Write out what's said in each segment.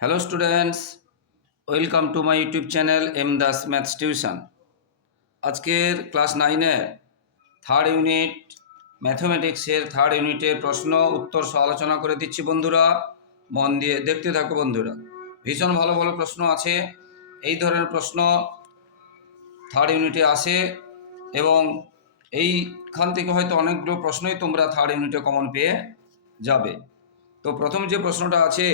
Hello students welcome to my YouTube channel M Das maths tuition আজকের class নাইনের third unit ম্যাথমেটিক্সের third ইউনিটের প্রশ্ন, উত্তর সহ আলোচনা করে দিচ্ছি বন্ধুরা। মন দিয়ে দেখতে থাকো বন্ধুরা। ভীষণ ভালো ভালো প্রশ্ন আছে। এই ধরনের প্রশ্ন থার্ড ইউনিটে আসে এবং এইখান থেকে হয়তো অনেকগুলো প্রশ্নই তোমরা থার্ড ইউনিটে কমন পেয়ে যাবে। তো প্রথম যে প্রশ্নটা আছে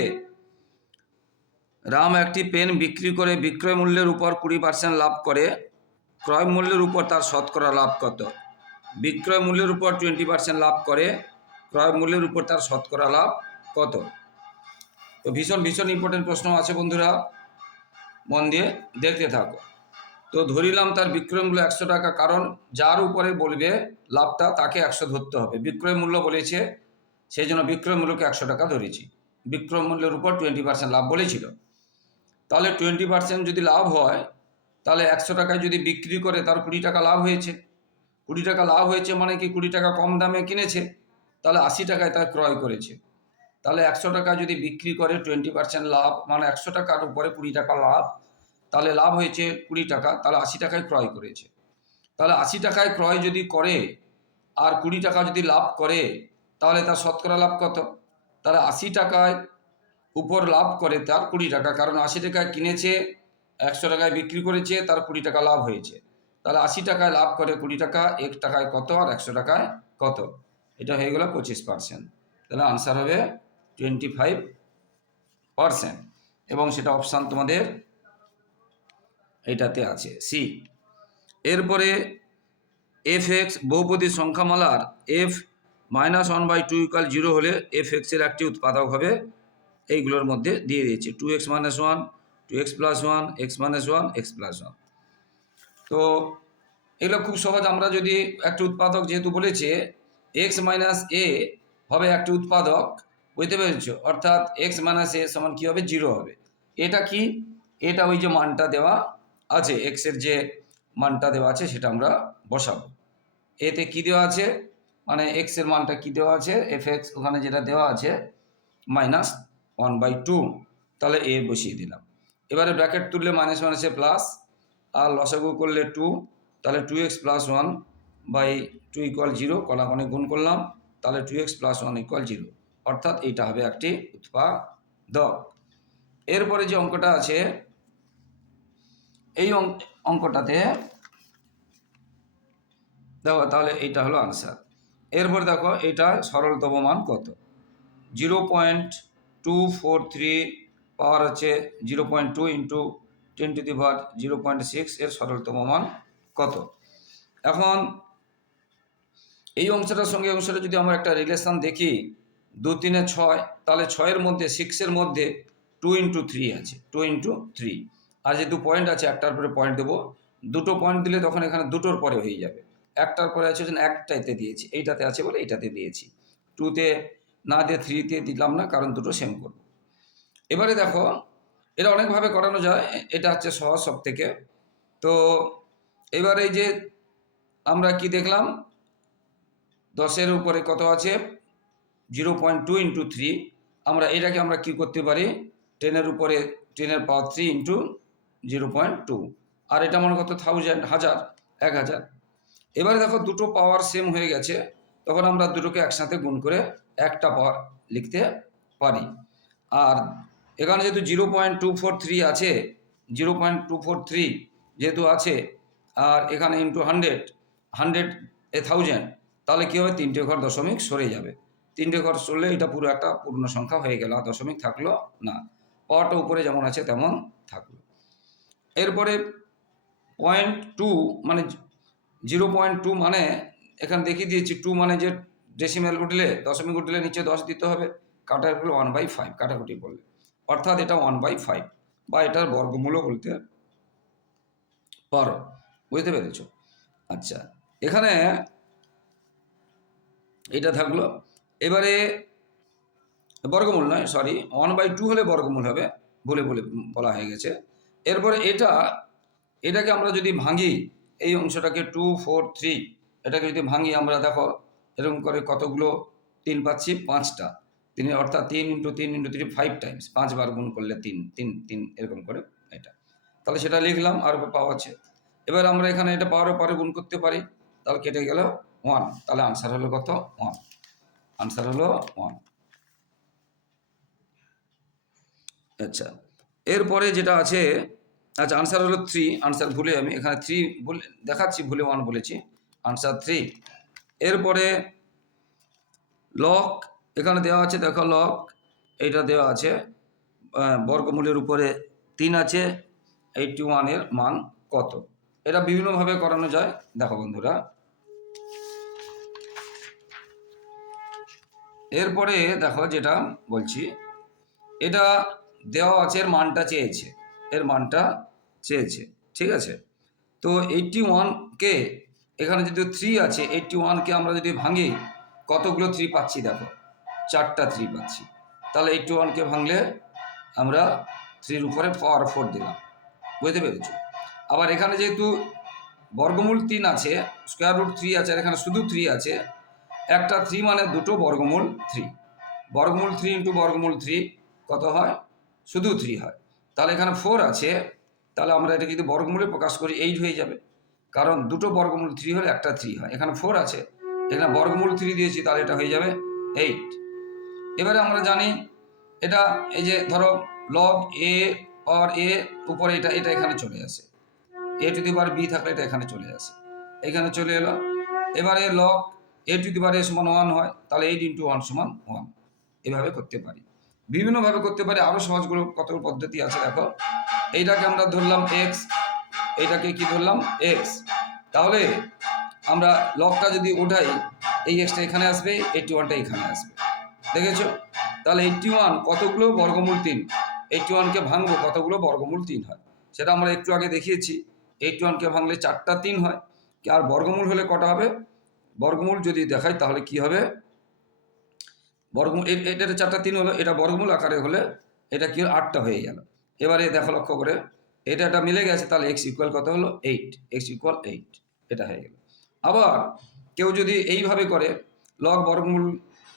রাম একটি পেন বিক্রি করে বিক্রয় মূল্যের উপর কুড়ি পার্সেন্ট লাভ করে, ক্রয় মূল্যের উপর তার শতকরা লাভ কত? বিক্রয় মূল্যের উপর টোয়েন্টি পার্সেন্ট লাভ করে, ক্রয় মূল্যের উপর তার শতকরা লাভ কত? তো ভীষণ ভীষণ ইম্পর্টেন্ট প্রশ্ন আছে বন্ধুরা, মন দিয়ে দেখতে থাকো। তো ধরিলাম তার বিক্রয় মূল্য একশো টাকা, কারণ যার উপরে বলবে লাভটা তাকে একশো ধরতে হবে। বিক্রয় মূল্য বলেছে, সেই জন্য বিক্রয় মূল্যকে একশো টাকা ধরেছি। বিক্রয় মূল্যের উপর টোয়েন্টি পার্সেন্ট লাভ বলেছিল। তাহলে টোয়েন্টি পার্সেন্ট যদি লাভ হয়, তাহলে একশো টাকায় যদি বিক্রি করে তার কুড়ি টাকা লাভ হয়েছে। কুড়ি টাকা লাভ হয়েছে মানে কি কুড়ি টাকা কম দামে কিনেছে? তাহলে আশি টাকায় তার ক্রয় করেছে। তাহলে একশো টাকা যদি বিক্রি করে টোয়েন্টি পার্সেন্ট লাভ মানে একশো টাকার উপরে কুড়ি টাকা লাভ, তাহলে লাভ হয়েছে কুড়ি টাকা, তাহলে আশি টাকায় ক্রয় করেছে। তাহলে আশি টাকায় ক্রয় যদি করে, আর কুড়ি টাকা যদি লাভ করে, তাহলে তার শতকরা লাভ কত? তাহলে আশি টাকায় উপর লাভ করে তার কুড়ি টাকা। কারণ আশি টাকায় কিনেছে, একশো টাকায় বিক্রি করেছে, তার কুড়ি টাকা লাভ হয়েছে। তাহলে আশি টাকায় লাভ করে কুড়ি টাকা, এক টাকায় কত আর একশো টাকায় কত? এটা হয়ে গেল পঁচিশ পার্সেন্ট তাহলে আনসার হবে টোয়েন্টি ফাইভ পার্সেন্ট এবং সেটা অপশান তোমাদের এটাতে আছে। সি এরপরে এফ এক্স বহুপদী সংখ্যামালার F minus one by two equal zero হলে এফ এক্সের একটি উৎপাদক হবে এইগুলোর মধ্যে দিয়ে দিয়েছে। Two X minus one two X plus one X minus one X plus one তো এগুলো খুব সহজ। আমরা যদি একটা উৎপাদক যেহেতু বলেছে এক্স মাইনাস এ হবে একটি উৎপাদক, বুঝতে পেরেছ? অর্থাৎ এক্স মাইনাস এ সমান কী হবে? জিরো হবে। এটা কি? এটা ওই যে মানটা দেওয়া আছে এক্সের যে মানটা দেওয়া আছে, সেটা আমরা বসাবো। এতে কি দেওয়া আছে? মানে এক্সের মানটা কি দেওয়া আছে? এফ এক্স ওখানে যেটা দেওয়া আছে মাইনাস ওয়ান বাই টু তাহলে এ বসিয়ে দিলাম। এবারে ব্র্যাকেট তুললে মাইনাস মাইনাসে প্লাস আর লসাগু করলে টু তাহলে two X plus one by two equal zero কলাকণে গুণ করলাম, তাহলে two X plus one equal zero অর্থাৎ এইটা হবে একটি উৎপাদক। এরপরে যে অঙ্কটা আছে, এই অঙ্ক অঙ্কটাতে দেখো, তাহলে এইটা হলো আনসার এরপর দেখো এটা সরলতম মান কত? Zero point two four three power হচ্ছে zero point two into ten to the power zero point six এর সরলতম মান কত? এখন এই অংশটার সঙ্গে অংশটা যদি আমরা একটা রিলেশন দেখি দু তিনে ছয়, তাহলে ছয়ের মধ্যে সিক্সের মধ্যে টু ইন্টু থ্রি আছে টু ইন্টু থ্রি আর যেহেতু পয়েন্ট আছে, একটার পরে পয়েন্ট দেবো। দুটো পয়েন্ট দিলে তখন এখানে দুটোর পরে হয়ে যাবে। একটার পরে আছে যেন একটাতে দিয়েছি, এইটাতে আছে বলে এইটাতে দিয়েছি। টুতে না দিয়ে থ্রিতে দিলাম না, কারণ দুটো সেম করব। এবারে দেখো, এটা অনেকভাবে করানো যায়, এটা হচ্ছে সহজ সব থেকে তো এবারে যে আমরা কি দেখলাম? দশের উপরে কত আছে? Zero point two into three আমরা এটাকে আমরা কি করতে পারি? টেনের উপরে, টেনের power three into zero point two আর এটা মনে কত থাউজেন্ড হাজার, এক হাজার। এবারে দেখো দুটো পাওয়ার সেম হয়ে গেছে, তখন আমরা দুটোকে একসাথে গুণ করে একটা লিখতে পারি। আর এখানে যেহেতু zero point two four three আছে, zero point two four three যেহেতু আছে, আর এখানে into hundred hundred a thousand তাহলে কী হবে? তিনটে ঘর দশমিক সরে যাবে। তিনটে ঘর সরলে এটা পুরো একটা পূর্ণ সংখ্যা হয়ে গেল, আর দশমিক থাকল না। পাওয়ারটা উপরে যেমন আছে তেমন থাকল। এরপরে পয়েন্ট টু মানে জিরো পয়েন্ট টু মানে এখানে দেখিয়ে দিয়েছি, টু মানে যে ডেসিমেল উঠলে দশমিক উঠলে নিচে দশ দিতে হবে কাটারগুলো ওয়ান বাই ফাইভ কাটাকুটি করলে অর্থাৎ এটা ওয়ান বাই ফাইভ বা এটার বর্গমূলও বলতে পারো। বুঝতে পেরেছ? আচ্ছা এখানে এটা থাকল। এবারে বর্গমূল নয় সরি ওয়ান বাই টু হলে বর্গমূল হবে, বলে বলে বলা হয়ে গেছে। এরপরে এটা, এটাকে আমরা যদি ভাঙি, এই অংশটাকে টু ফোর থ্রি এটাকে যদি ভাঙি আমরা দেখো এরকম করে কতগুলো তিন পাচ্ছি? পাঁচটা। তিন, অর্থাৎ তিন ইন্টু তিন ইন্টু থ্রি ফাইভ টাইমস পাঁচবার গুণ করলে তিন তিন তিন এরকম করে এটা। তাহলে সেটা লিখলাম, আর পাওয়া আছে। এবার আমরা এখানে এটা পাওয়ার পরে গুণ করতে পারি। তাহলে কেটে গেল ওয়ান তাহলে আনসার হলো কত? ওয়ান আনসার হলো ওয়ান আচ্ছা। এরপরে যেটা আছে আচ্ছা আনসার হলো থ্রি আনসার ভুলে আমি এখানে থ্রি বলে দেখাচ্ছি, ভুলে ওয়ান বলেছি। আনসার থ্রি এরপরে লক, এখানে দেওয়া আছে, দেখো লক, এইটা দেওয়া আছে বর্গমূলের উপরে তিন আছে এইটটি ওয়ানের মান কত? এটা বিভিন্নভাবে করানো যায়। দেখো বন্ধুরা। এরপরে দেখো যেটা বলছি, এটা দেওয়া আছে, এর মানটা চেয়েছে, এর মানটা চেয়েছে, ঠিক আছে? তো এইটটি ওয়ানকে এখানে যদি থ্রি আছে এইটটি ওয়ানকে আমরা যদি ভাঙি, কতগুলো থ্রি পাচ্ছি দেখো? চারটা থ্রি পাচ্ছি। তাহলে এইটটি ওয়ানকে ভাঙলে আমরা থ্রির উপরে পাওয়ার ফোর দিলাম। বুঝতে পেরেছ? আবার এখানে যেহেতু বর্গমূল তিন আছে স্কোয়ার রুট থ্রি আছে, আর এখানে শুধু থ্রি আছে, একটা থ্রি মানে দুটো বর্গমূল থ্রি বর্গমূল থ্রি ইন্টু বর্গমূল থ্রি কত হয়? শুধু থ্রি হয়। তাহলে এখানে ফোর আছে, তাহলে আমরা এটা যদি বর্গমূলে প্রকাশ করি এইট হয়ে যাবে। কারণ দুটো বর্গমূল থ্রি হলে একটা থ্রি হয়। এখানে ফোর আছে। এখানে বর্গমূল থ্রি দিয়েছি, তাহলে এটা হয়ে যাবে এইট এবারে আমরা জানি এটা, এই যে ধরো লগ এ অর এ উপরে এটা এটা এখানে চলে আসে। এ টু দি বার বি থাকলে এটা এখানে চলে আসে। এখানে চলে এলো। এবারে লগ এ টু দি বার এ সমান ওয়ান হয়, তাহলে এইট ইন্টু ওয়ান সমান ওয়ান এভাবে করতে পারি। বিভিন্নভাবে করতে পারি। আরও সহজগুলো কত পদ্ধতি আছে দেখো। এইটাকে আমরা ধরলাম এক্স এইটাকে কি ধরলাম এক্স তাহলে আমরা লকটা যদি উঠাই, এই এক্সটা এখানে আসবে এইটটি ওয়ানটা এখানে আসবে। দেখেছ? তাহলে এইটটি ওয়ান কতগুলো বর্গমূল তিন? এইটটি ওয়ানকে ভাঙবো, কতগুলো বর্গমূল তিন হয়? সেটা আমরা একটু আগে দেখিয়েছি। এইটটি ওয়ানকে ভাঙলে চারটা তিন হয়। আর বর্গমূল হলে কটা হবে? বর্গমূল যদি দেখাই, তাহলে কি হবে? বর্গমূল এটা চারটা তিন হলো, এটা বর্গমূল আকারে হলে এটা কি? আটটা হয়ে গেল। এবারে দেখো লক্ষ্য করে। এটা এটা মিলে গেছে, তাহলে এক্স ইকুয়াল কত হলো? এইট এক্স ইকুয়াল এইট এটা হয়ে গেল। আবার কেউ যদি এইভাবে করে লগ বর্গমূল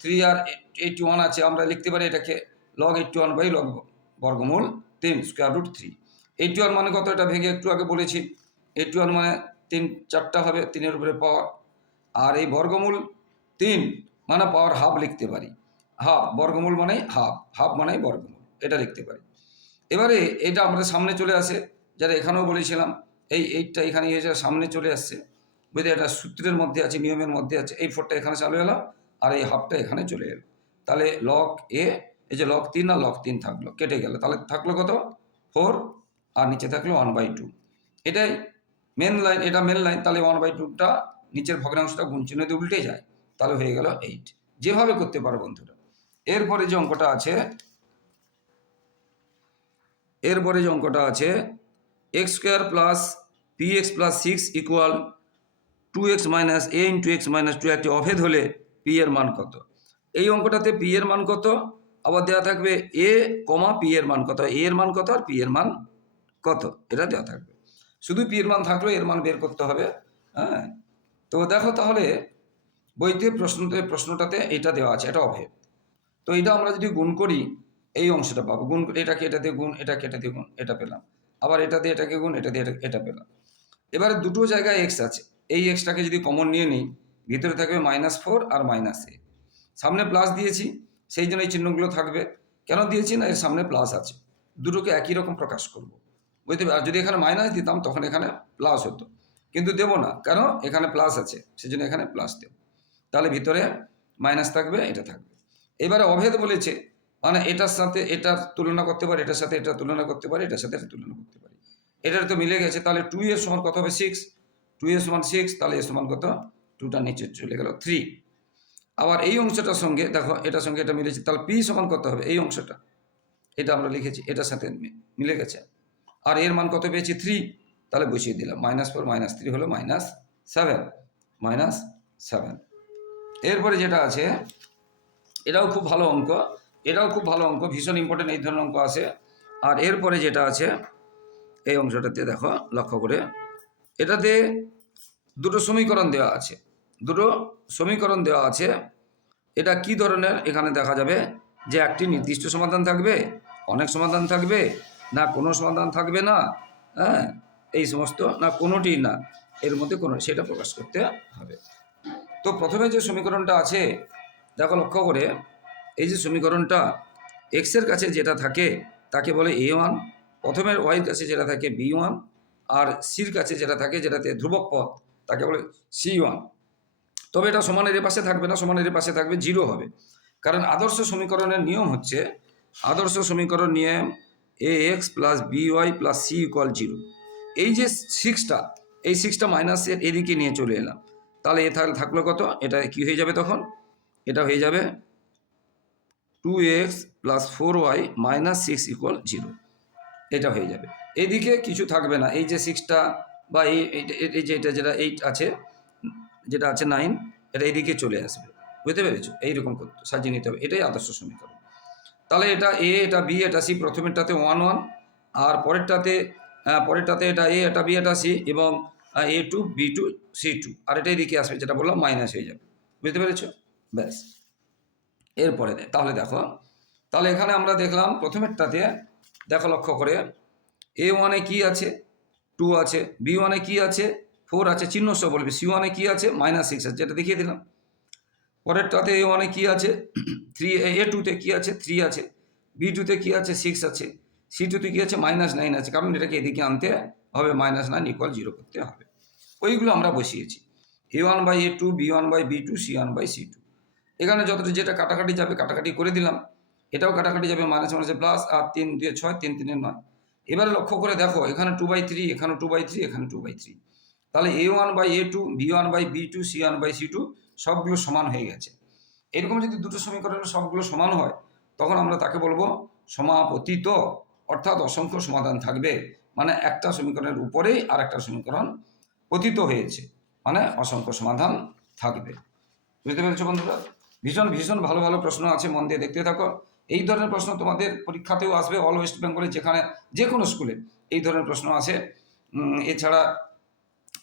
থ্রি আর এইটটি ওয়ান আছে, আমরা লিখতে পারি এটাকে log eighty one by log বর্গমূল তিন square root three eighty one মানে কত? এটা ভেঙে একটু আগে বলেছি। এইটটি ওয়ান মানে তিন চারটা হবে, তিনের উপরে পাওয়ার আর এই বর্গমূল তিন মানে পাওয়ার হাফ লিখতে পারি। হাফ বর্গমূল মানে হাফ হাফ মানে বর্গমূল, এটা লিখতে পারি। এবারে এটা আমাদের সামনে চলে আসে। যারা এখানেও বলেছিলাম, এই এইটটা এখানে এসে সামনে চলে আসছে। বুঝতে এটা সূত্রের মধ্যে আছে, নিয়মের মধ্যে আছে, এই ফোরটা এখানে চালু এলো আর এই হাফটা এখানে চলে এলো। তাহলে লক এ এই যে লক তিন আর লক তিন থাকল, কেটে গেল। তাহলে থাকল কত? ফোর আর নিচে থাকল ওয়ান বাই টু এটাই মেন লাইন এটা মেন লাইন তাহলে ওয়ান বাই টুটা নিচের ভগ্নাংশটা গুণ চিহ্ন দিয়ে উল্টে যায়। তাহলে হয়ে গেল এইট যেভাবে করতে পারো বন্ধুরা। এরপরে যে অঙ্কটা আছে এরপরে যে অঙ্কটা আছে X square plus P X plus six equal to X minus A into X minus two একটি অভেদ হলে পি এর মান কত? এই অঙ্কটাতে পি এর মান কত? আবার দেওয়া থাকবে এ কমা পি এর মান কত? এ এর মান কত আর পি এর মান কত? এটা দেওয়া থাকবে। শুধু পি এর মান থাকলেও এর মান বের করতে হবে হ্যাঁ? তো দেখো তাহলে বইতে প্রশ্নতে, প্রশ্নটাতে এটা দেওয়া আছে, এটা অভেদ। তো এটা আমরা যদি গুণ করি এই অংশটা পাবো। গুণ এটাকে এটা দিয়ে গুণ, এটাকে এটা দিয়ে গুণ, এটা পেলাম। আবার এটা দিয়ে এটাকে গুণ, এটা দিয়ে এটা- পেলাম। এবারে দুটো জায়গায় এক্স আছে। এই এক্সটাকে যদি কমন নিয়ে নিই, ভিতরে থাকবে মাইনাস ফোর আর মাইনাস এ সামনে প্লাস দিয়েছি, সেই জন্য এই চিহ্নগুলো থাকবে। কেন দিয়েছি না? এর সামনে প্লাস আছে। দুটোকে একই রকম প্রকাশ করব। বুঝতে পার আর যদি এখানে মাইনাস দিতাম, তখন এখানে প্লাস হতো। কিন্তু দেবো না। কেন? এখানে প্লাস আছে। সেজন্য এখানে প্লাস দেব। তাহলে ভিতরে মাইনাস থাকবে, এটা থাকবে। এবারে অভেদ বলেছে মানে এটার সাথে এটার তুলনা করতে পারি, এটার সাথে এটা তুলনা করতে পারি, এটার সাথে এটা তুলনা করতে পারি। এটার তো মিলে গেছে, তাহলে টু এর সমান কত হবে? সিক্স টু এর সমান সিক্স তাহলে এর সমান কত? টুটা নিচে চলে গেল থ্রি আবার এই অংশটার সঙ্গে, দেখো, এটার সঙ্গে এটা মিলেছে, তাহলে পি সমান কত হবে? এই অংশটা। এটা আমরা লিখেছি, এটার সাথে মিলে গেছে। আর এর মান কত পেয়েছি? থ্রি তাহলে বসিয়ে দিলাম মাইনাস ফোর মাইনাস থ্রি হলো মাইনাস সেভেন মাইনাস সেভেন এরপরে যেটা আছে, এটাও খুব ভালো অঙ্ক। এটাও খুব ভালো অঙ্ক, ভীষণ ইম্পর্টেন্ট এই ধরনের অঙ্ক আছে। আর এরপরে যেটা আছে, এই অংশটাতে দেখো, লক্ষ্য করে। এটাতে দুটো সমীকরণ দেওয়া আছে। দুটো সমীকরণ দেওয়া আছে। এটা কি ধরনের? এখানে দেখা যাবে যে একটি নির্দিষ্ট সমাধান থাকবে, অনেক সমাধান থাকবে, না কোনো সমাধান থাকবে না হ্যাঁ? এই সমস্ত, না কোনোটি না, এর মধ্যে কোনো, সেটা প্রকাশ করতে হবে। তো প্রথমে যে সমীকরণটা আছে, দেখো লক্ষ্য করে এই যে সমীকরণটা এক্সের কাছে যেটা থাকে তাকে বলে এ ওয়ান প্রথমের ওয়াইয়ের কাছে যেটা থাকে বি ওয়ান আর সির কাছে যেটা থাকে যেটাতে ধ্রুবক পথ তাকে বলে সি ওয়ান তবে এটা সমানের পাশে থাকবে না, সমানের পাশে থাকবে জিরো হবে। কারণ আদর্শ সমীকরণের নিয়ম হচ্ছে, আদর্শ সমীকরণ নিয়ম A X plus B Y plus C equal zero এই যে সিক্সটা এই সিক্সটা মাইনাসের এদিকে নিয়ে চলে এলাম। তাহলে এ তাহলে থাকল কত? এটা কি হয়ে যাবে তখন? এটা হয়ে যাবে two X plus four Y minus six equal zero এটা হয়ে যাবে। এদিকে কিছু থাকবে না। এই যে সিক্সটা বা এই, এই- যে এটা যেটা এইট আছে, যেটা আছে নাইন এটা এইদিকে চলে আসবে। বুঝতে পেরেছ? এইরকম সাজিয়ে নিতে হবে। এটাই আদর্শ সমীকরণ। তাহলে এটা এ এটা বি এটা সি প্রথমেরটাতে ওয়ান ওয়ান আর পরেরটাতে পরেরটাতে এটা এ এটা বি এটা সি এবং A two B two C two আর এটা এদিকে আসবে, যেটা বললাম মাইনাস হয়ে যাবে। বুঝতে পেরেছ? ব্যাস। এরপরে তাহলে দেখো, তাহলে এখানে আমরা দেখলাম প্রথমেরটাতে, দেখো লক্ষ্য করে এ ওয়ানে কি আছে? টু আছে। বি ওয়ানে কি আছে? ফোর আছে। চিহ্ন সহ বলবে সি ওয়ানে কি আছে? মাইনাস সিক্স আছে। যেটা দেখিয়ে দিলাম। পরেরটাতে এ ওয়ানে কি আছে? থ্রি এ টুতে কি আছে? থ্রি আছে। বি টুতে কি আছে? সিক্স আছে। সি টুতে কি আছে? মাইনাস নাইন আছে। কারণ এটাকে এদিকে আনতে হবে মাইনাস নাইন ইকুয়াল জিরো করতে হবে। ওইগুলো আমরা বসিয়েছি। A one by A two B one by B two C one by C two এখানে যতটা যেটা কাটাকাটি যাবে কাটাকাটি করে দিলাম। এটাও কাটাকাটি যাবে মাইনাস মাইনাসে প্লাস আর তিন দুয়ে ছয়, তিন, তিনের নয়। এবারে লক্ষ্য করে দেখো, এখানে টু বাই থ্রি এখানে টু বাই থ্রি এখানে টু বাই থ্রি তাহলে A one by A two B one by B two C one by C two সবগুলো সমান হয়ে গেছে। এরকম যদি দুটো সমীকরণের সবগুলো সমান হয়, তখন আমরা তাকে বলব সমাপতিত, অর্থাৎ অসংখ্য সমাধান থাকবে। মানে একটা সমীকরণের উপরেই আর একটা সমীকরণ পতিত হয়েছে। মানে অসংখ্য সমাধান থাকবে। বুঝতে পেরেছ বন্ধুরা? ভীষণ ভীষণ ভালো ভালো প্রশ্ন আছে মন দিয়ে দেখতে থাকো। এই ধরনের প্রশ্ন তোমাদের পরীক্ষাতেও আসবে অল ওয়েস্ট বেঙ্গলে যেখানে যে কোনো স্কুলে এই ধরনের প্রশ্ন আছে। এছাড়া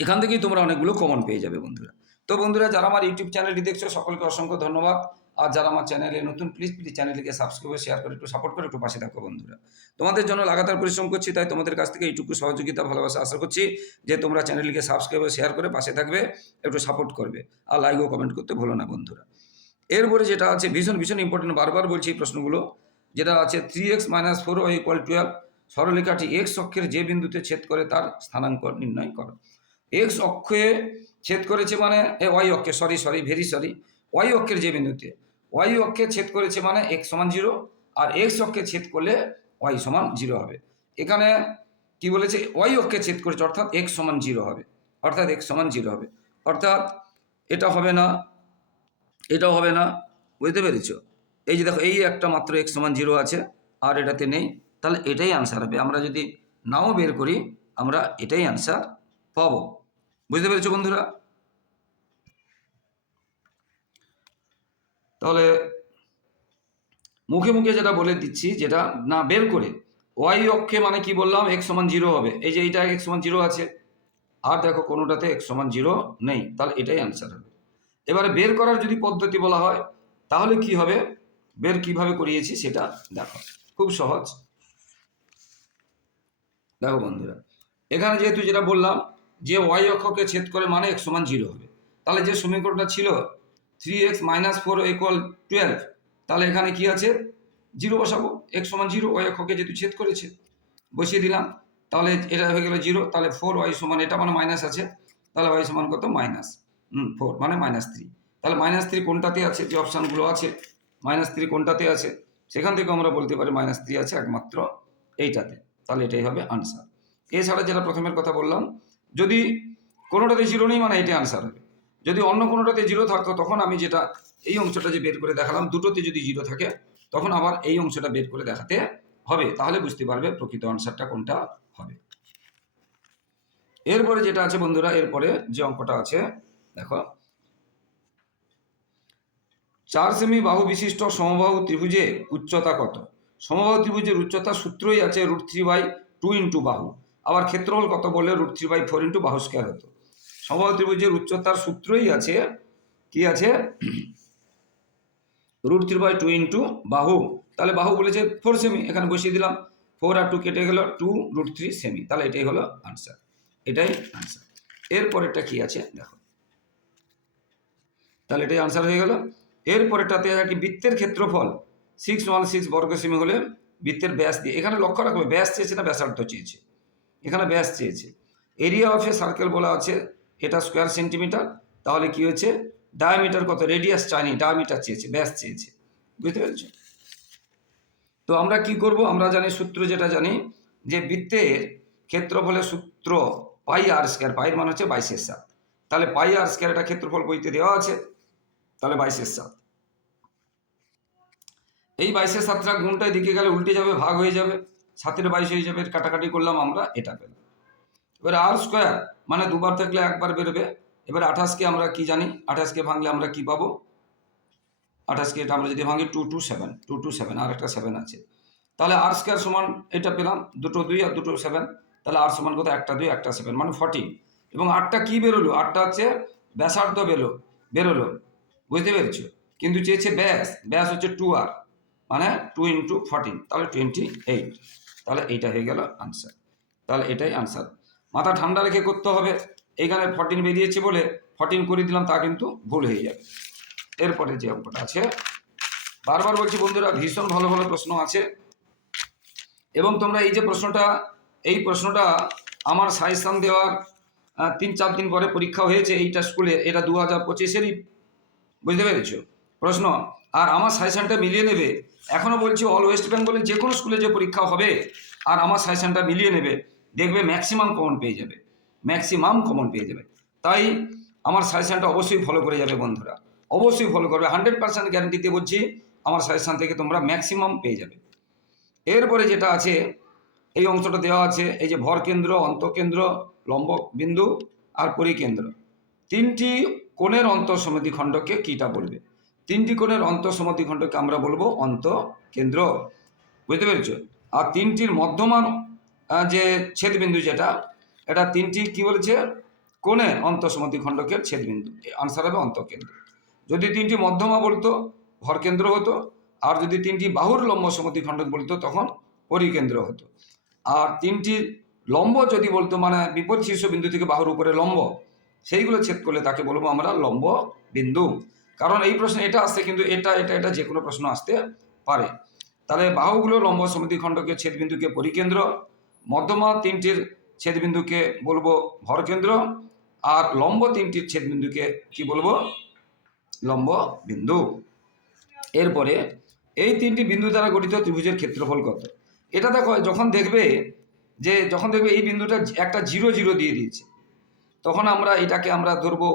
এখান থেকেই তোমরা অনেকগুলো কমন পেয়ে যাবে বন্ধুরা। তো বন্ধুরা, যারা আমার ইউটিউব চ্যানেলটি দেখছ, সকলকে অসংখ্য ধন্যবাদ। আর যারা আমার চ্যানেলে নতুন প্লিজ প্লিজ চ্যানেলটিকে সাবস্ক্রাইব শেয়ার করে একটু সাপোর্ট করে একটু পাশে থাকো বন্ধুরা। তোমাদের জন্য লাগাতার পরিশ্রম করছি, তাই তোমাদের কাছ থেকে এইটুকু সহযোগিতা, ভালোবাসা আশা করছি যে তোমরা চ্যানেলটিকে সাবস্ক্রাইব শেয়ার করে পাশে থাকবে, একটু সাপোর্ট করবে। আর লাইক ও কমেন্ট করতে ভুলো না বন্ধুরা। এরপরে যেটা আছে, ভীষণ ভীষণ ইম্পর্টেন্ট বারবার বলছি এই প্রশ্নগুলো, যেটা আছে three X minus four Y equal twelve সরলরেখাটি X অক্ষের যে বিন্দুতে ছেদ করে তার স্থানাঙ্ক নির্ণয় করো। এক্স অক্ষে ছেদ করেছে মানে এ ওয়াই অক্ষে sorry sorry very sorry Y অক্ষের যে বিন্দুতে ওয়াই অক্ষে ছেদ করেছে মানে এক্স সমান জিরো আর এক্স অক্ষে ছেদ করলে ওয়াই সমান জিরো হবে। এখানে কি বলেছে? ওয়াই অক্ষে ছেদ করেছে, অর্থাৎ এক্স সমান জিরো হবে, অর্থাৎ এক্স সমান জিরো হবে। অর্থাৎ এটা হবে না এটাও হবে না, বুঝতে পেরেছ? এই যে দেখো, এই একটা মাত্র এক্স সমান জিরো আছে, আর এটাতে নেই। তাহলে এটাই আনসার হবে। আমরা যদি নাও বের করি, আমরা এটাই আনসার পাবো। বুঝতে পেরেছ বন্ধুরা? তাহলে মুখে মুখে যেটা বলে দিচ্ছি, যেটা না বের করে ওয়াই অক্ষে মানে কি বললাম? এক্স সমান জিরো হবে। এই যে এইটা এক্স সমান জিরো আছে, আর দেখো কোনোটাতে এক্স সমান জিরো নেই। তাহলে এটাই আনসার হবে। এবারে বের করার যদি পদ্ধতি বলা হয়, তাহলে কি হবে? বের কীভাবে করিয়েছি সেটা দেখো। খুব সহজ। দেখো বন্ধুরা, এখানে যেহেতু যেটা বললাম যে ওয়াই অক্ষকে ছেদ করে মানে এক্স সমান জিরো হবে, তাহলে যে সমীকরণটা ছিল three X minus four equal twelve, তাহলে এখানে কি আছে? জিরো বসাবো, এক্স সমান জিরো, ওয়াই অক্ষকে যেহেতু ছেদ করেছে, বসিয়ে দিলাম, তাহলে এটা হয়ে গেল জিরো, তাহলে ফোর ওয়াই সমান, এটা মানে মাইনাস আছে, তাহলে ওয়াই সমান কত? মাইনাস। ফোর মানে মাইনাস থ্রি তাহলে মাইনাস থ্রি কোনটাতে আছে? যে অপশানগুলো আছে মাইনাস থ্রি কোনটাতে আছে? সেখান থেকে আমরা বলতে পারি মাইনাস থ্রি আছে একমাত্র এইটাতে। তাহলে এটাই হবে আনসার এছাড়া যেটা প্রথমের কথা বললাম, যদি কোনোটাতে জিরো নেই মানে এটাই আনসার হবে। যদি অন্য কোনোটাতে জিরো থাকতো, তখন আমি যেটা, এই অংশটা যে বের করে দেখালাম, দুটোতে যদি জিরো থাকে, তখন আবার এই অংশটা বের করে দেখাতে হবে। তাহলে বুঝতে পারবে প্রকৃত আনসারটা কোনটা হবে। এরপরে যেটা আছে বন্ধুরা, এরপরে যে অঙ্কটা আছে দেখো। চার সেমি বাহু বিশিষ্ট সমবাহু ত্রিভুজে উচ্চতা কত? সমবাহু ত্রিভুজের উচ্চতা সূত্রই আছে root three by two into বাহু। আবার ক্ষেত্রফল কত বললে root three by four into বাহু স্কোয়ার হতো। সমবাহু ত্রিভুজের উচ্চতার সূত্রই আছে, কি আছে? Root three by two into বাহু। তাহলে বাহু বলেছে ফোর সেমি, এখানে বসিয়ে দিলাম। ফোর আর টু কেটে গেল টু রুট থ্রি সেমি। তাহলে এটাই হলো আনসার এটাই আনসার এরপরেরটা কি আছে? দেখো। তাহলে এটাই আনসার হয়ে গেল। এরপরেরটাতে একটি বৃত্তের ক্ষেত্রফল সিক্স ওয়ান সিক্স বর্গ সেমি হলে বৃত্তের ব্যাস দিয়ে, এখানে লক্ষ্য রাখবে ব্যাস চেয়েছে না ব্যাসার্ধ চেয়েছে। এখানে ব্যাস চেয়েছে। এরিয়া অফ এ সার্কেল বলা আছে, এটা স্কোয়ার সেন্টিমিটার তাহলে কি হয়েছে? ডায়ামিটার কত? রেডিয়াস চাইনি ডায়ামিটার চেয়েছে, ব্যাস চেয়েছে। বুঝতে পেরেছ? তো আমরা কি করব? আমরা জানি, সূত্র যেটা জানি, যে বৃত্তের ক্ষেত্রফলের সূত্র পাই আর স্কোয়ার পাইয়ের মান হচ্ছে বাইশের সাত। তাহলে পাই আর স্কোয়ার এটা ক্ষেত্রফল বইতে দেওয়া আছে। তাহলে বাইশের সাত। এই বাইশের সাতটা গুণটায় দিকে গেলে উল্টে যাবে, ভাগ হয়ে যাবে। সাতের বাইশ হয়ে যাবে, কাটাকাটি করলাম আমরা, এটা পেলাম। এবার আর স্কোয়ার মানে দুবার থাকলে একবার বেরোবে। এবার আঠাশকে আমরা কি জানি? আঠাশকে ভাঙলে আমরা কি পাবো? আঠাশকে এটা আমরা যদি ভাঙি two two seven two two seven আর একটা সেভেন আছে। তাহলে আর স্কোয়ার সমান এটা পেলাম, দুটো দুই আর দুটো সেভেন তাহলে আর সমান কত? একটা দুই, একটা সেভেন মানে ফর্টিন এবং আটটা কি বেরোলো? আটটা হচ্ছে ব্যাসার্ধ বেরো, বেরোলো। বুঝতে পেরেছ? কিন্তু চেয়েছে ব্যাস ব্যাস হচ্ছে টু আর মানে টু ইন্টু ফর্টিন তাহলে টোয়েন্টি এইট তাহলে এইটা হয়ে গেল আনসার তাহলে এটাই আনসার মাথা ঠান্ডা রেখে করতে হবে, এইখানে ফর্টিন বেরিয়েছে বলে ফর্টিন করে দিলাম, তা কিন্তু ভুল হয়ে যাবে, এরপরে যে অঙ্কটা আছে, বারবার বলছি বন্ধুরা, ভীষণ ভালো ভালো প্রশ্ন আছে, এবং তোমরা এই যে প্রশ্নটা, এই প্রশ্নটা আমার সাজেশান দেওয়ার তিন চার দিন পরে পরীক্ষা হয়েছে এইটা স্কুলে, এটা দু হাজার পঁচিশেরই বুঝতে পেরেছ? প্রশ্ন, আর আমার সাজেশনটা মিলিয়ে নেবে? এখনও বলছি অল ওয়েস্ট বেঙ্গলের যে কোনো স্কুলে যে পরীক্ষা হবে, আর আমার সাজেশনটা মিলিয়ে নেবে, দেখবে ম্যাক্সিমাম কমন পেয়ে যাবে ম্যাক্সিমাম কমন পেয়ে যাবে। তাই আমার সাজেশনটা অবশ্যই ফলো করে যাবে বন্ধুরা। অবশ্যই ফলো করবে হান্ড্রেড পার্সেন্ট গ্যারান্টিতে বলছি, আমার সাজেশন থেকে তোমরা ম্যাক্সিমাম পেয়ে যাবে। এরপরে যেটা আছে, এই অংশটা দেওয়া আছে, এই যে ভর কেন্দ্র, অন্তঃকেন্দ্র, লম্ব বিন্দু, আর পরিকেন্দ্র। তিনটি কোণের অন্তঃসমিতি খণ্ডকে কীটা বলবে? তিনটি কোণের অন্তঃসমিতি খণ্ডকে আমরা বলব অন্ত কেন্দ্র বুঝতে পেরেছ? আর তিনটির মধ্যমান যে ছেদবিন্দু যেটা, এটা তিনটি কি বলেছে? কোণের অন্তঃসমিতি খণ্ডকের ছেদবিন্দু। আনসার হবে অন্তঃকেন্দ্র। যদি তিনটি মধ্যমা বলতো, ভরকেন্দ্র হতো। আর যদি তিনটি বাহুর লম্ব সমতি খণ্ডক বলতো, তখন পরিকেন্দ্র হতো। আর তিনটি লম্ব যদি বলতো মানে বিপদ শীর্ষ বিন্দু থেকে বাহুর উপরে লম্ব সেইগুলো ছেদ করলে তাকে বলব আমরা লম্ব বিন্দু। কারণ এই প্রশ্নে, এটা আসছে কিন্তু এটা এটা এটা যে কোনো প্রশ্ন আসতে পারে। তাহলে বাহুগুলো লম্ব সমিতি খণ্ডকে ছেদবিন্দুকে পরিকেন্দ্র, মধ্যমা তিনটির ছেদবিন্দুকে বলব ভরকেন্দ্র, আর লম্ব তিনটির ছেদবিন্দুকে কি বলব? লম্ব বিন্দু। এরপরে এই তিনটি বিন্দু দ্বারা গঠিত ত্রিভুজের ক্ষেত্রফল কত? এটা দেখো, যখন দেখবে যে, যখন দেখবে এই বিন্দুটা একটা জিরো জিরো দিয়ে দিয়েছে তখন আমরা এটাকে আমরা ধরবো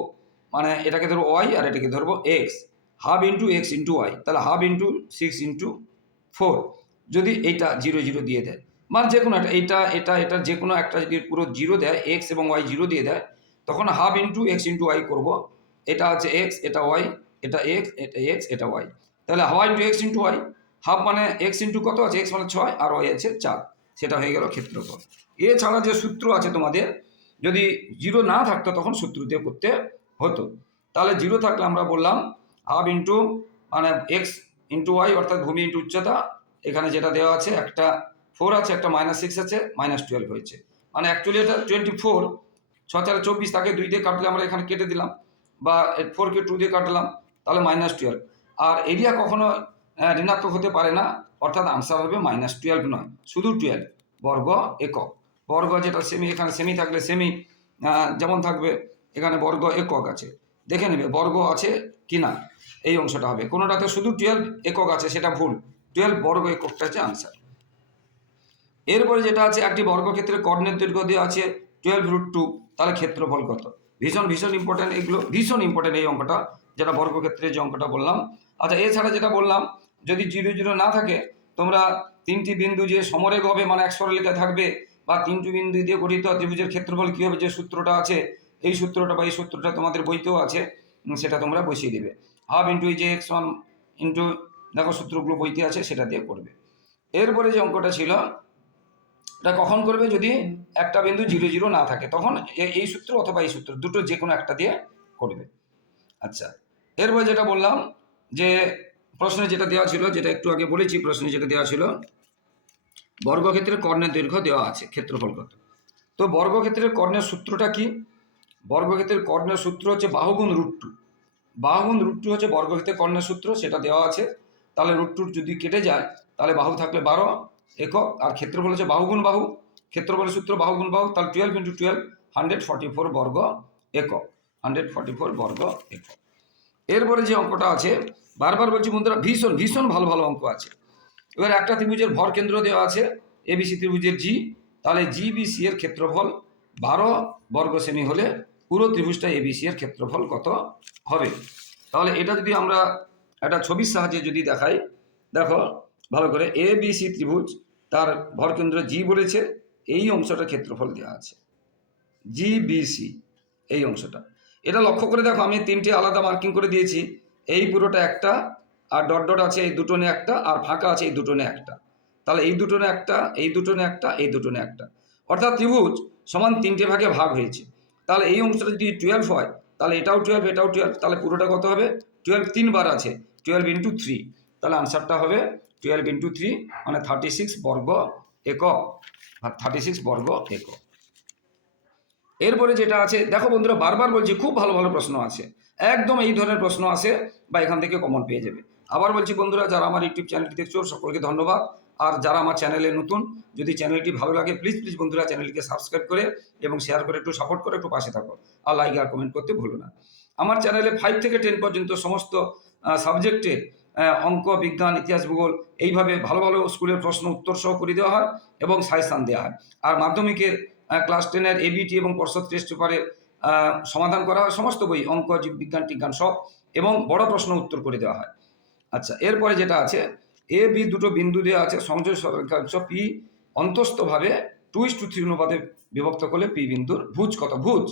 মানে এটাকে ধরবো ওয়াই আর এটাকে ধরবো X half into X into Y তাহলে half into six into four যদি এইটা জিরো জিরো দিয়ে দেয়। মানে যে কোনো একটা এইটা এটা এটা যে কোনো একটা যদি পুরো জিরো দেয় এক্স এবং ওয়াই জিরো দিয়ে দেয়, তখন half into X into Y করব। এটা হচ্ছে এক্স এটা ওয়াই এটা এক্স এটা এক্স এটা ওয়াই তাহলে half into X into Y half মানে এক্স ইন্টু কত আছে? এক্স মানে ছয়, আর ওয়াই আছে চার। সেটা হয়ে গেল ক্ষেত্রফল। এছাড়া যে সূত্র আছে তোমাদের যদি জিরো না থাকতো তখন সূত্র দিয়ে করতে হতো। তাহলে জিরো থাকলে আমরা বললাম হাফ ইন্টু মানে এক্স ইন্টু ওয়াই অর্থাৎ ভূমি ইন্টু উচ্চতা, এখানে যেটা দেওয়া আছে একটা ফোর আছে, একটা মাইনাস সিক্স আছে মাইনাস টুয়েলভ হয়েছে। মানে অ্যাকচুয়ালি এটা টোয়েন্টি ফোর ছ চার, চব্বিশ, তাকে দুই দিয়ে কাটলে আমরা এখানে কেটে দিলাম, বা ফোরকে টু দিয়ে কাটলাম, তাহলে মাইনাস টুয়েলভ আর এরিয়া কখনো ঋণাত্মক হতে পারে না, অর্থাৎ আনসার হবে মাইনাস টুয়েলভ নয়, শুধু টুয়েলভ বর্গ একক। বর্গ যেটা সেমি এখানে সেমি থাকলে সেমি যেমন থাকবে, এখানে বর্গ একক আছে। দেখে নেবে, বর্গ আছে কি না, এই অংশটা হবে। কোনোটাতে শুধু টুয়েলভ একক আছে, সেটা ভুল। টুয়েলভ বর্গ এককটা হচ্ছে আনসার এরপরে যেটা আছে, একটি বর্গক্ষেত্রে কর্ণের দৈর্ঘ্য দেওয়া আছে টুয়েলভ রুট টু তাহলে ক্ষেত্রফল কত? ভীষণ ভীষণ ইম্পর্টেন্ট এগুলো, ভীষণ ইম্পর্টেন্ট এই অঙ্কটা, যেটা বর্গক্ষেত্রে যে অঙ্কটা বললাম। আচ্ছা এছাড়া যেটা বললাম, যদি জিরো জিরো না থাকে, তোমরা তিনটি বিন্দু যে সমরেখ হবে মানে এক সরলিকা থাকবে বা তিনটি বিন্দু দিয়ে গঠিত ত্রিভুজের ক্ষেত্রফল কী হবে? যে সূত্রটা আছে, এই সূত্রটা বা এই সূত্রটা তোমাদের বইতেও আছে সেটা তোমরা বসিয়ে দেবে। হাফ ইন্টু এই যে এক্স ওয়ান ইন্টু, দেখো সূত্রগুলো বইতে আছে, সেটা দিয়ে করবে। এরপরে যে অঙ্কটা ছিল, এটা কখন করবে? যদি একটা বিন্দু জিরো জিরো না থাকে, তখন এই সূত্র অথবা এই সূত্র দুটো যে কোনো একটা দিয়ে করবে। আচ্ছা এরপরে যেটা বললাম, যে প্রশ্নে যেটা দেওয়া ছিল, যেটা একটু আগে বলেছি, প্রশ্নে যেটা দেওয়া ছিল বর্গক্ষেত্রের কর্ণের দৈর্ঘ্য দেওয়া আছে, ক্ষেত্রফল কত? তো বর্গক্ষেত্রের কর্ণের সূত্রটা কি? বর্গক্ষেত্রের কর্ণের সূত্র হচ্ছে বাহুগুণ রুট টু। বাহুগুণ রুট টু হচ্ছে বর্গক্ষেত্রের কর্ণের সূত্র, সেটা দেওয়া আছে। তাহলে রুট টু যদি কেটে যায়, তাহলে বাহু থাকলে বারো একক, আর ক্ষেত্রফল হচ্ছে বাহুগুণ বাহু। ক্ষেত্রফলের সূত্র বাহুগুণ বাহু, তাহলে twelve into twelve hundred forty four বর্গ একক হান্ড্রেড ফর্টি ফোর বর্গ একক। এরপরে যে অঙ্কটা আছে, বারবার বলছি বন্ধুরা, ভীষণ ভীষণ ভালো ভালো অঙ্ক আছে। এবার একটা ত্রিভুজের ভর কেন্দ্র দেওয়া আছে এবিসি ত্রিভুজের জি তাহলে জিবিসি এর ক্ষেত্রফল বারো বর্গ সেমি হলে পুরো ত্রিভুজটা এবিসি এর ক্ষেত্রফল কত হবে? তাহলে এটা যদি আমরা একটা ছবির সাহায্যে যদি দেখাই, দেখো ভালো করে এ বি সি ত্রিভুজ, তার ভরকেন্দ্র জি বলেছে, এই অংশটা ক্ষেত্রফল দেওয়া আছে। জি বি সি এই অংশটা। এটা লক্ষ্য করে দেখো আমি তিনটে আলাদা মার্কিং করে দিয়েছি, এই পুরোটা একটা আর ডট ডট আছে এই দুটোনে একটা, আর ফাঁকা আছে এই দুটোনে একটা। তাহলে এই দুটোনে একটা, এই দুটোনে একটা, এই দুটোনে একটা। অর্থাৎ ত্রিভুজ সমান তিনটে ভাগে ভাগ হয়েছে। তাহলে এই অংশটা যদি টুয়েলভ হয়, তাহলে এটাও টুয়েলভ এটাও টুয়েলভ তাহলে পুরোটা কত হবে? টুয়েলভ তিনবার আছে টুয়েলভ ইন্টু থ্রি তাহলে আনসারটা হবে টুয়েলভ ইন্টু থ্রি মানে থার্টি সিক্স বর্গ একক, আর থার্টি সিক্স বর্গ একক। এরপরে যেটা আছে, দেখো বন্ধুরা, বারবার বলছি, খুব ভালো ভালো প্রশ্ন আছে। একদম এই ধরনের প্রশ্ন আছে বা এখান থেকে কমন পেয়ে যাবে। আবার বলছি বন্ধুরা, যারা আমার ইউটিউব চ্যানেলটি দেখছ, সকলকে ধন্যবাদ। আর যারা আমার চ্যানেলে নতুন, যদি চ্যানেলটি ভালো লাগে প্লিজ প্লিজ বন্ধুরা, চ্যানেলটিকে সাবস্ক্রাইব করে এবং শেয়ার করে একটু সাপোর্ট করে একটু পাশে থাকো। আর লাইক আর কমেন্ট করতে ভুলো না। আমার চ্যানেলে ফাইভ থেকে টেন পর্যন্ত সমস্ত সাবজেক্টের অঙ্ক, বিজ্ঞান, ইতিহাস, ভূগোল এইভাবে ভালো ভালো স্কুলের প্রশ্ন, উত্তর সহ করে দেওয়া হয় এবং সাজেশান দেওয়া হয়। আর মাধ্যমিকের ক্লাস টেনের এবিটি এবং পর্ষদ টেস্ট পেপারের সমাধান করা হয়। সমস্ত বই, অঙ্ক, জীববিজ্ঞান টিজ্ঞান সব এবং বড় প্রশ্ন উত্তর করে দেওয়া হয়। আচ্ছা এরপরে যেটা আছে, এ, বি দুটো বিন্দু দেওয়া আছে, সংযোগ সরকাংশ পি অন্তস্থভাবে টু ইস টু থ্রি অনুপাতে বিভক্ত করলে পি বিন্দুর ভুজ কত? ভুজ।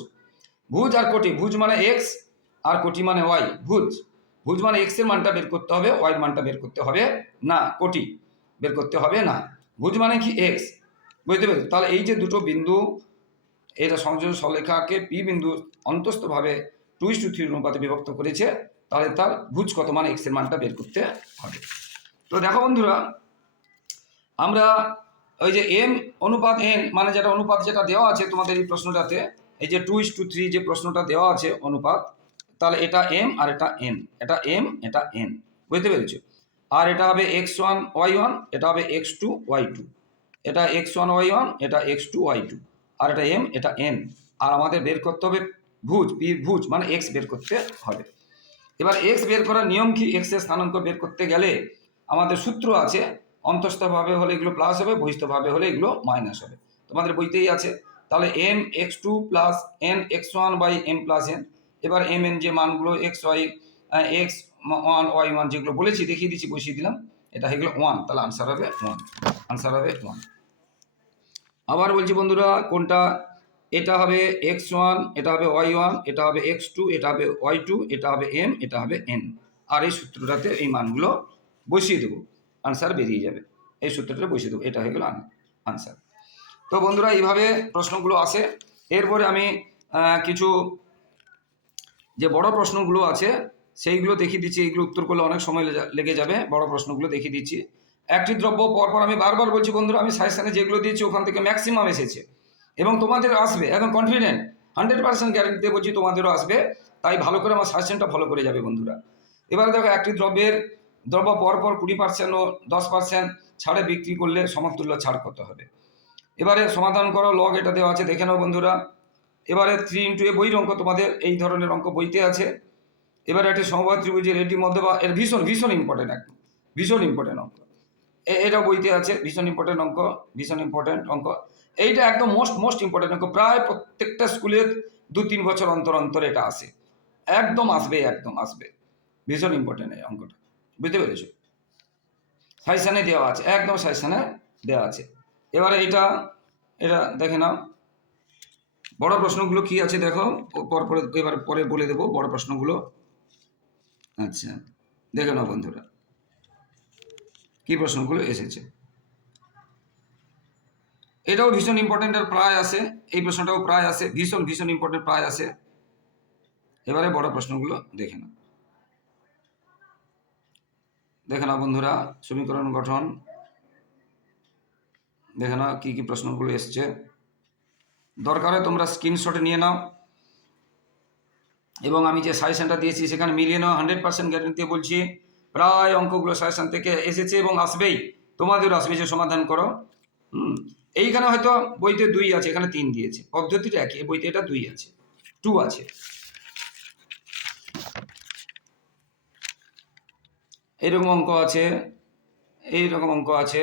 ভুজ আর কোটি, ভুজ মানে এক্স আর কোটি মানে ওয়াই ভুজ। ভুজ মানে এক্সের মানটা বের করতে হবে ওয়াই মানটা বের করতে হবে না, কোটি বের করতে হবে না। ভুজ মানে কি? এক্স বুঝতে পেরেছ? তাহলে এই যে দুটো বিন্দু, এটা সংযোজন সলেখাকে পি বিন্দু অন্তস্থভাবে টু ইস টু থ্রি অনুপাতে বিভক্ত করেছে তাহলে তার ভুজ কত মানে এক্সের মানটা বের করতে হবে। তো দেখো বন্ধুরা, আমরা ওই যে এম অনুপাত এন মানে যেটা অনুপাত যেটা দেওয়া আছে তোমাদের এই প্রশ্নটাতে, এই যে টু ইস টু থ্রি যে প্রশ্নটা দেওয়া আছে অনুপাত, তাহলে এটা এম আর এটা এন এটা এম এটা এন বুঝতে পেরেছ? আর এটা হবে এক্স ওয়ান ওয়াই ওয়ান এটা হবে এক্স টু ওয়াই টু এটা এক্স ওয়ান ওয়াই ওয়ান এটা এক্স টু ওয়াই টু আর এটা এম এটা এন আর আমাদের বের করতে হবে ভুজ পি ভুজ মানে এক্স বের করতে হবে। এবার এক্স বের করার নিয়ম কি? এক্সের স্থানাঙ্ক বের করতে গেলে আমাদের সূত্র আছে, অন্তস্থভাবে হলে এগুলো প্লাস হবে, বহিস্থভাবে হলে এগুলো মাইনাস হবে। তোমাদের বইতেই আছে। তাহলে m x two plus n x one by m plus n এবার এম এন যে মানগুলো x y x one y one যেগুলো বলেছি, দেখিয়ে দিচ্ছি, বসিয়ে দিলাম। এটা হয়ে গেলো ওয়ান তাহলে আনসার হবে ওয়ান আনসার হবে ওয়ান আবার বলছি বন্ধুরা, কোনটা এটা হবে এক্স ওয়ান এটা হবে ওয়াই ওয়ান এটা হবে এক্স টু এটা হবে ওয়াই টু এটা হবে এম এটা হবে এন আর এই সূত্রটাতে এই মানগুলো বসিয়ে দেবো। আনসার বেরিয়ে যাবে। এই সূত্রটা বসিয়ে দেবো। এটা হয়ে গেল আনসার তো বন্ধুরা, এইভাবে প্রশ্নগুলো আসে। এরপরে আমি কিছু যে বড় প্রশ্নগুলো আছে, সেইগুলো দেখিয়ে দিচ্ছি। এইগুলো উত্তর করলে অনেক সময় লেগে যাবে। বড় প্রশ্নগুলো দেখিয়ে দিচ্ছি। একটি দ্রব্য পরপর আমি বারবার বলছি, বন্ধুরা, আমি সাজেশনে যেগুলো দিয়েছি, ওখান থেকে ম্যাক্সিমাম এসেছে। এবং তোমাদের আসবে, একদম কনফিডেন্ট হান্ড্রেড পার্সেন্ট গ্যারেন্টিতে বলছি তোমাদেরও আসবে, তাই ভালো করে আমার সাজেশনটা ফলো করে যাবে বন্ধুরা। এবার দেখো একটি দ্রব্যের, দ্রব্য পরপর কুড়ি পার্সেন্ট ও দশ পার্সেন্ট ছাড়ে বিক্রি করলে সমতুল্য ছাড় কত হবে? এবারে সমাধান করো লগ এটা দেওয়া আছে, দেখে নাও বন্ধুরা। এবারে থ্রি ইন্টু এ বইয়ের অঙ্ক তোমাদের এই ধরনের অঙ্ক বইতে আছে। এবারে একটি সমবায় ত্রিভুজের এটি মধ্যে বা, এর ভীষণ ভীষণ ইম্পর্টেন্ট একদম, ভীষণ ইম্পর্টেন্ট অঙ্ক। এটা বইতে আছে, ভীষণ ইম্পর্টেন্ট অঙ্ক, ভীষণ ইম্পর্টেন্ট অঙ্ক। এইটা একদম মোস্ট মোস্ট ইম্পর্টেন্ট প্রায় প্রত্যেকটা স্কুলে দু তিন বছর অন্তর অন্তর এটা আসে একদম আসবে একদম আসবে। ভীষণ ইম্পর্টেন্ট এই অঙ্কটা। বুঝতে পেরেছ? সাজেশানে দেওয়া আছে, একদম সাজেশানে দেওয়া আছে। এবারে এটা এটা দেখে নাও। বড় প্রশ্নগুলো কি আছে দেখো পর পরে এবার পরে বলে দেবো বড় প্রশ্নগুলো। আচ্ছা দেখে নাও বন্ধুরা। কি প্রশ্নগুলো এসেছে? এটাও ভীষণ ইম্পর্টেন্ট আর প্রায় আসে এই প্রশ্নটাও প্রায় আসে ভীষণ ভীষণ ইম্পর্টেন্ট প্রায় আসে এবারে বড় প্রশ্নগুলো দেখে নাও। দেখে নাও বন্ধুরা, সমীকরণ গঠন। দেখে নাও কী কী প্রশ্নগুলো এসছে। দরকার তোমরা স্ক্রিনশট নিয়ে নাও। এবং আমি যে সাজেশনটা দিয়েছি সেখানে মিলিয়ে নাও হান্ড্রেড পার্সেন্ট গ্যারেন্টি বলছি, প্রায় অঙ্কগুলো সাজেশন থেকে এসেছে এবং আসবেই। তোমাদেরও আসবে, যে সমাধান করো। হুম। এইখানে হয়তো বইতে দুই আছে, এখানে তিন দিয়েছে। পদ্ধতিটা একই বইতে এটা দুই আছে, টু আছে। এইরকম অঙ্ক আছে, এইরকম অঙ্ক আছে,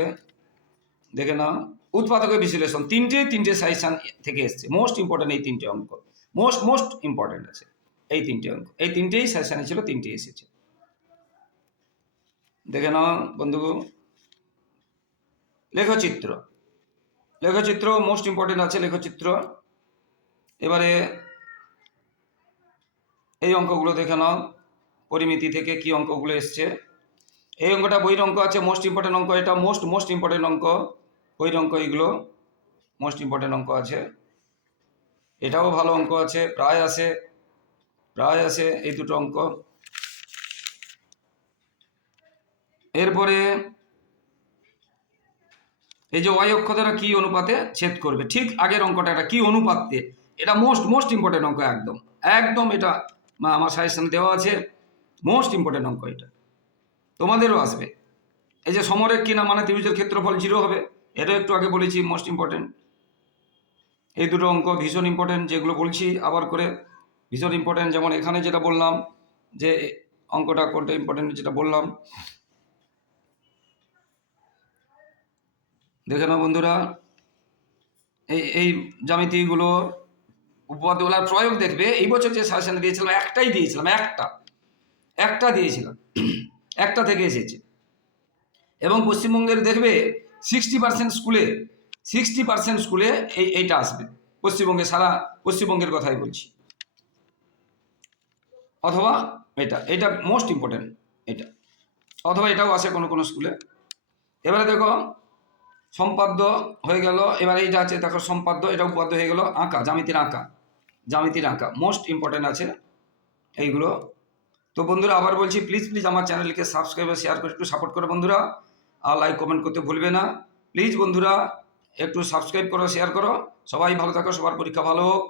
দেখে নাও। উৎপাদকের বিশ্লেষণ, তিনটে তিনটে সাজেশন থেকে এসছে। মোস্ট ইম্পর্টেন্ট এই তিনটে অঙ্ক মোস্ট মোস্ট ইম্পর্টেন্ট আছে, এই তিনটে অঙ্ক, এই তিনটেই সাজেশনে ছিল তিনটেই এসেছে। দেখে নাও বন্ধু লেখচিত্র। লেখচিত্র মোস্ট ইম্পর্টেন্ট আছে লেখচিত্র। এবারে এই অঙ্কগুলো দেখে নাও, পরিমিতি থেকে কি অঙ্কগুলো এসছে। এই অঙ্কটা বইয়ের অঙ্ক আছে মোস্ট ইম্পর্টেন্ট অঙ্ক এটা মোস্ট মোস্ট ইম্পর্টেন্ট অঙ্ক, বইয়ের অঙ্ক এগুলো মোস্ট ইম্পর্টেন্ট অঙ্ক আছে। এটাও ভালো অঙ্ক আছে, প্রায় আছে প্রায় আছে এই দুটো অঙ্ক। এরপরে এই যে ওয়াই অক্ষ দ্বারা কি অনুপাতে ছেদ করবে? ঠিক আগের অঙ্কটা এটা কি অনুপাতে এটা মোস্ট মোস্ট ইম্পর্টেন্ট অঙ্ক একদম। একদম এটা আমার সাজেশন দেওয়া আছে। মোস্ট ইম্পর্টেন্ট অঙ্ক এটা। তোমাদেরও আসবে। এই যে সমরের কি না মানে ত্রিভুজের ক্ষেত্রফল জিরো হবে। এটা একটু আগে বলেছি মোস্ট ইম্পর্টেন্ট এই দুটো অঙ্ক ভীষণ ইম্পর্টেন্ট যেগুলো বলছি আবার করে ভীষণ ইম্পর্টেন্ট যেমন এখানে যেটা বললাম, যে অঙ্কটা কোনটা ইম্পর্টেন্ট যেটা বললাম। দেখে নাও বন্ধুরা। এই এই জ্যামিতিগুলো উপপাদ্যগুলোর প্রয়োগ দেখবে। এই বছর যে সাজেশন দিয়েছিলাম, একটাই দিয়েছিলাম, একটা। একটা দিয়েছিলাম। একটা থেকে এসেছে। এবং পশ্চিমবঙ্গের দেখবে সিক্সটি পার্সেন্ট স্কুলে সিক্সটি পার্সেন্ট স্কুলে এই, এইটা আসবে। পশ্চিমবঙ্গে সারা পশ্চিমবঙ্গের কথাই বলছি। অথবা এটা এটা মোস্ট ইম্পর্টেন্ট এটা। অথবা এটাও আসে কোনো কোনো স্কুলে এবারে দেখো সম্পাদ্য হয়ে গেল। এবার এইটা আছে, দেখো সম্পাদ্য, এটা উপাদ্য হয়ে গেল আঁকা জামিতির আঁকা জামিতির আঁকা। মোস্ট ইম্পর্টেন্ট আছে এইগুলো। তো বন্ধুরা, আবার বলছি প্লিজ প্লিজ আমার চ্যানেলকে সাবস্ক্রাইব শেয়ার করে একটু সাপোর্ট করো বন্ধুরা। আর লাইক কমেন্ট করতে ভুলবে না। প্লিজ বন্ধুরা, একটু সাবস্ক্রাইব করো শেয়ার করো। সবাই ভালো থাকো, সবার পরীক্ষা ভালো হোক।